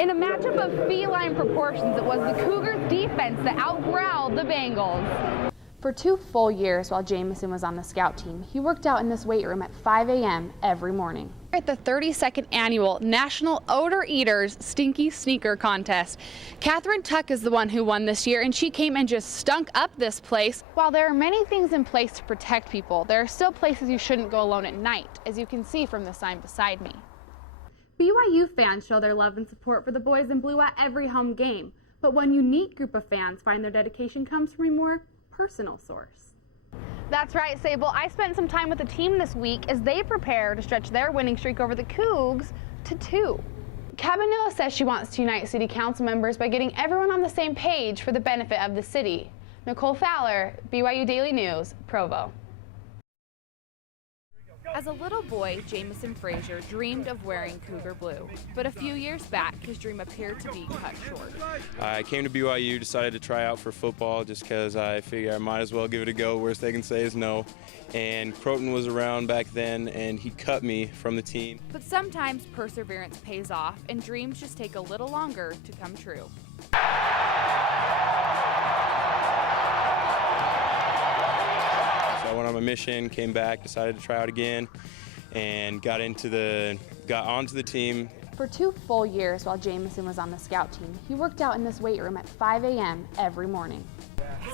In a matchup of feline proportions, it was the Cougars' defense that outgrowled the Bengals. For 2 full years while Jamison was on the scout team, he worked out in this weight room at 5 a.m. every morning. At the 32nd annual National Odor Eaters Stinky Sneaker Contest, Catherine Tuck is the one who won this year, and she came and just stunk up this place. While there are many things in place to protect people, there are still places you shouldn't go alone at night, as you can see from the sign beside me. BYU fans show their love and support for the boys in blue at every home game, but one unique group of fans find their dedication comes from a more personal source. That's right, Sable. I spent some time with the team this week as they prepare to stretch their winning streak over the Cougs to 2. Cabanilla says she wants to unite city council members by getting everyone on the same page for the benefit of the city. Nicole Fowler, BYU Daily News, Provo. As a little boy, Jamison Frazier dreamed of wearing Cougar blue, but a few years back, his dream appeared to be cut short. I came to BYU, decided to try out for football just because I figured I might as well give it a go. Worst they can say is no. And Croton was around back then, and he cut me from the team. But sometimes perseverance pays off, and dreams just take a little longer to come true. I went on my mission, came back, decided to try out again, and got onto the team. For 2 full years while Jamison was on the scout team, he worked out in this weight room at 5 a.m. every morning.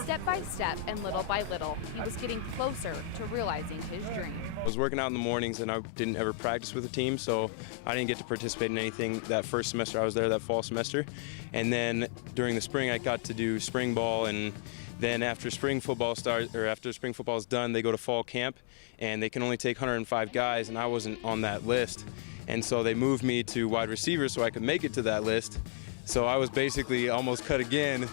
Step by step and little by little, he was getting closer to realizing his dream. I was working out in the mornings, and I didn't ever practice with the team, so I didn't get to participate in anything that first semester I was there, that fall semester. And then during the spring, I got to do spring ball, and then after spring football is done, they go to fall camp, and they can only take 105 guys, and I wasn't on that list. And so they moved me to wide receiver so I could make it to that list. So I was basically almost cut again.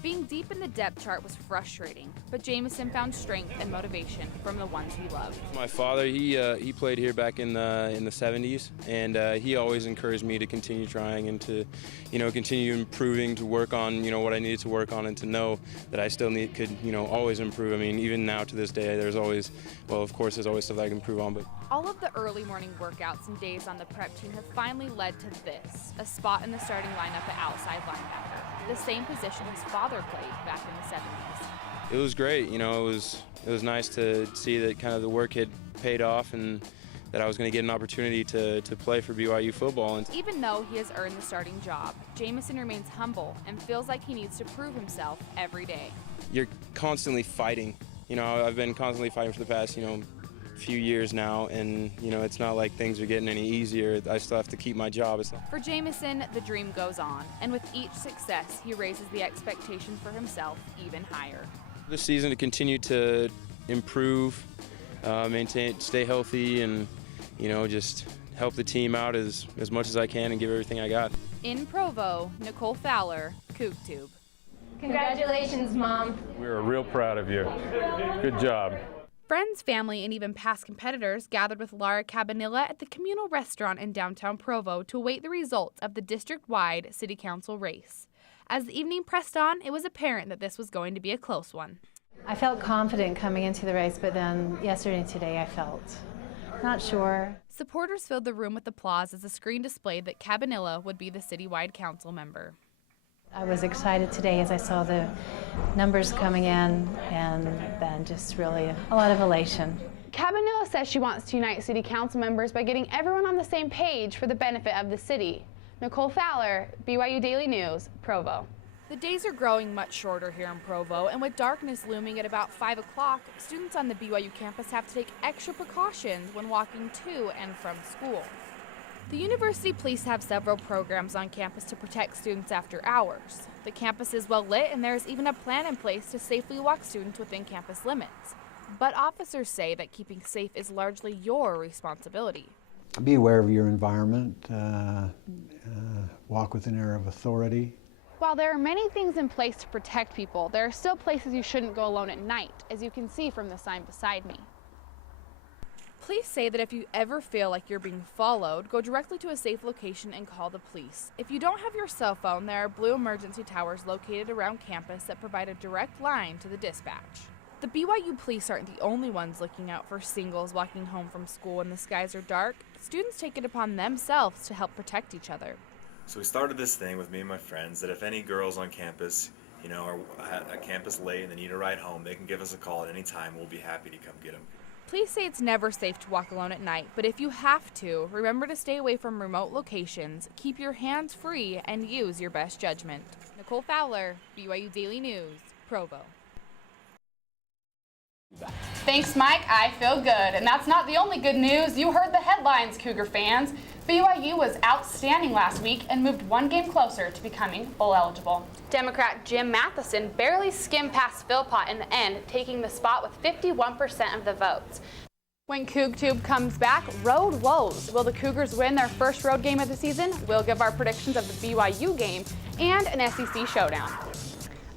Being deep in the depth chart was frustrating, but Jamison found strength and motivation from the ones he loved. My father, he played here back in the 70s, and he always encouraged me to continue trying and to, continue improving, to work on, what I needed to work on, and to know that I still could, always improve. I mean, even now to this day, there's always stuff that I can improve on. But all of the early morning workouts and days on the prep team have finally led to this, a spot in the starting lineup at outside linebacker, the same position his father played back in the 70s. It was great, it was nice to see that kind of the work had paid off and that I was going to get an opportunity to play for BYU football. And even though he has earned the starting job, Jamison remains humble and feels like he needs to prove himself every day. You're constantly fighting. I've been constantly fighting for the past, few years now, and it's not like things are getting any easier. I still have to keep my job. For Jamison, the dream goes on, and with each success, he raises the expectation for himself even higher. This season to continue to improve, stay healthy, and just help the team out as much as I can and give everything I got. In Provo, Nicole Fowler, Coog Tube. Congratulations, Mom. We're real proud of you. Good job. Friends, family, and even past competitors gathered with Laura Cabanilla at the communal restaurant in downtown Provo to await the results of the district-wide city council race. As the evening pressed on, it was apparent that this was going to be a close one. I felt confident coming into the race, but then yesterday and today I felt not sure. Supporters filled the room with applause as the screen displayed that Cabanilla would be the citywide council member. I was excited today as I saw the numbers coming in, and then just really a lot of elation. Cabanilla says she wants to unite city council members by getting everyone on the same page for the benefit of the city. Nicole Fowler, BYU Daily News, Provo. The days are growing much shorter here in Provo, and with darkness looming at about 5 o'clock, students on the BYU campus have to take extra precautions when walking to and from school. The university police have several programs on campus to protect students after hours. The campus is well lit, and there is even a plan in place to safely walk students within campus limits. But officers say that keeping safe is largely your responsibility. Be aware of your environment, walk with an air of authority. While there are many things in place to protect people, there are still places you shouldn't go alone at night, as you can see from the sign beside me. Police say that if you ever feel like you're being followed, go directly to a safe location and call the police. If you don't have your cell phone, there are blue emergency towers located around campus that provide a direct line to the dispatch. The BYU police aren't the only ones looking out for singles walking home from school when the skies are dark. Students take it upon themselves to help protect each other. So we started this thing with me and my friends that if any girls on campus, you know, are at campus late and they need a ride home, they can give us a call at any time. We'll be happy to come get them. Police say it's never safe to walk alone at night, but if you have to, remember to stay away from remote locations, keep your hands free, and use your best judgment. Nicole Fowler, BYU Daily News, Provo. Thanks, Mike. I feel good. And that's not the only good news. You heard the headlines, Cougar fans. BYU was outstanding last week and moved one game closer to becoming bowl eligible. Democrat Jim Matheson barely skimmed past Philpott in the end, taking the spot with 51% of the votes. When Coog Tube comes back, road woes. Will the Cougars win their first road game of the season? We'll give our predictions of the BYU game and an SEC showdown.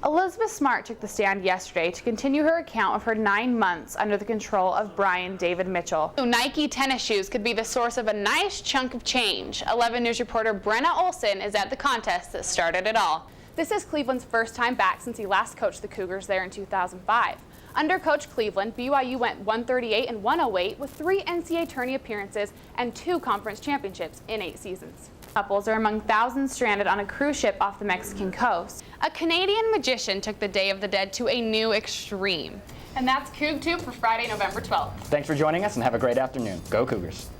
Elizabeth Smart took the stand yesterday to continue her account of her 9 months under the control of Brian David Mitchell. Nike tennis shoes could be the source of a nice chunk of change. 11 News reporter Brenna Olson is at the contest that started it all. This is Cleveland's first time back since he last coached the Cougars there in 2005. Under Coach Cleveland, BYU went 138 and 108 with 3 NCAA tourney appearances and 2 conference championships in 8 seasons. Couples are among thousands stranded on a cruise ship off the Mexican coast. A Canadian magician took the Day of the Dead to a new extreme. And that's Coog Tube for Friday, November 12th. Thanks for joining us and have a great afternoon. Go Cougars.